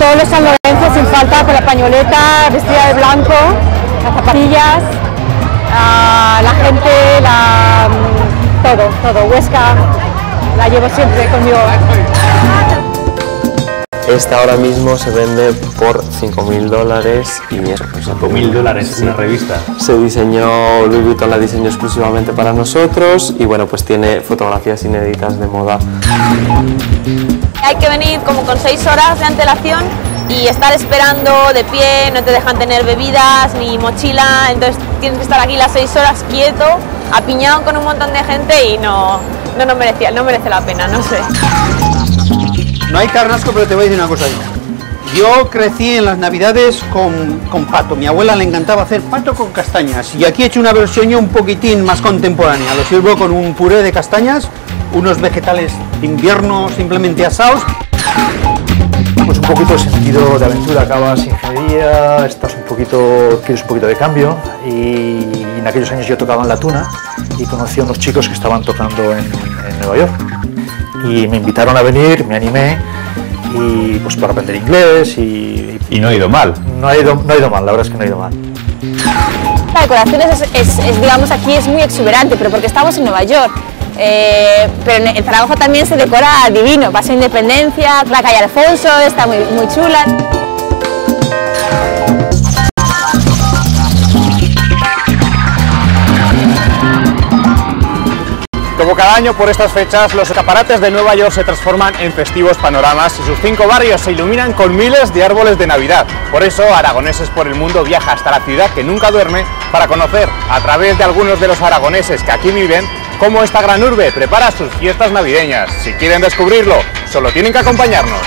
Todos los San Lorenzo sin falta, con la pañoleta, vestida de blanco, las zapatillas, la gente, todo, Huesca, la llevo siempre conmigo. Esta ahora mismo se vende por $5.000 y eso. Pues, $5.000 una revista. Se diseñó, Louis Vuitton la diseñó exclusivamente para nosotros y bueno, pues tiene fotografías inéditas de moda. Hay que venir como con 6 horas de antelación y estar esperando de pie, no te dejan tener bebidas ni mochila, entonces tienes que estar aquí las 6 horas quieto, apiñado con un montón de gente y no merece la pena, no sé. No hay carrasco, pero te voy a decir una cosa. Yo crecí en las navidades con pato. Mi abuela le encantaba hacer pato con castañas. Y aquí he hecho una versión yo un poquitín más contemporánea. Lo sirvo con un puré de castañas, unos vegetales de invierno simplemente asados. Pues un poquito de sentido de aventura. Acabas ingeniería, quieres un poquito de cambio. Y en aquellos años yo tocaba en La Tuna y conocí a unos chicos que estaban tocando en Nueva York. Y me invitaron a venir, me animé, y pues para aprender inglés y no ha ido mal. No ha ido mal, la verdad es que no ha ido mal. La decoración digamos, aquí es muy exuberante, pero porque estamos en Nueva York. Pero en Zaragoza también se decora divino, Paseo Independencia, la calle Alfonso, está muy chula. Como cada año por estas fechas, los escaparates de Nueva York se transforman en festivos panoramas y sus 5 barrios se iluminan con miles de árboles de Navidad. Por eso, Aragoneses por el Mundo viaja hasta la ciudad que nunca duerme para conocer, a través de algunos de los aragoneses que aquí viven, cómo esta gran urbe prepara sus fiestas navideñas. Si quieren descubrirlo, solo tienen que acompañarnos.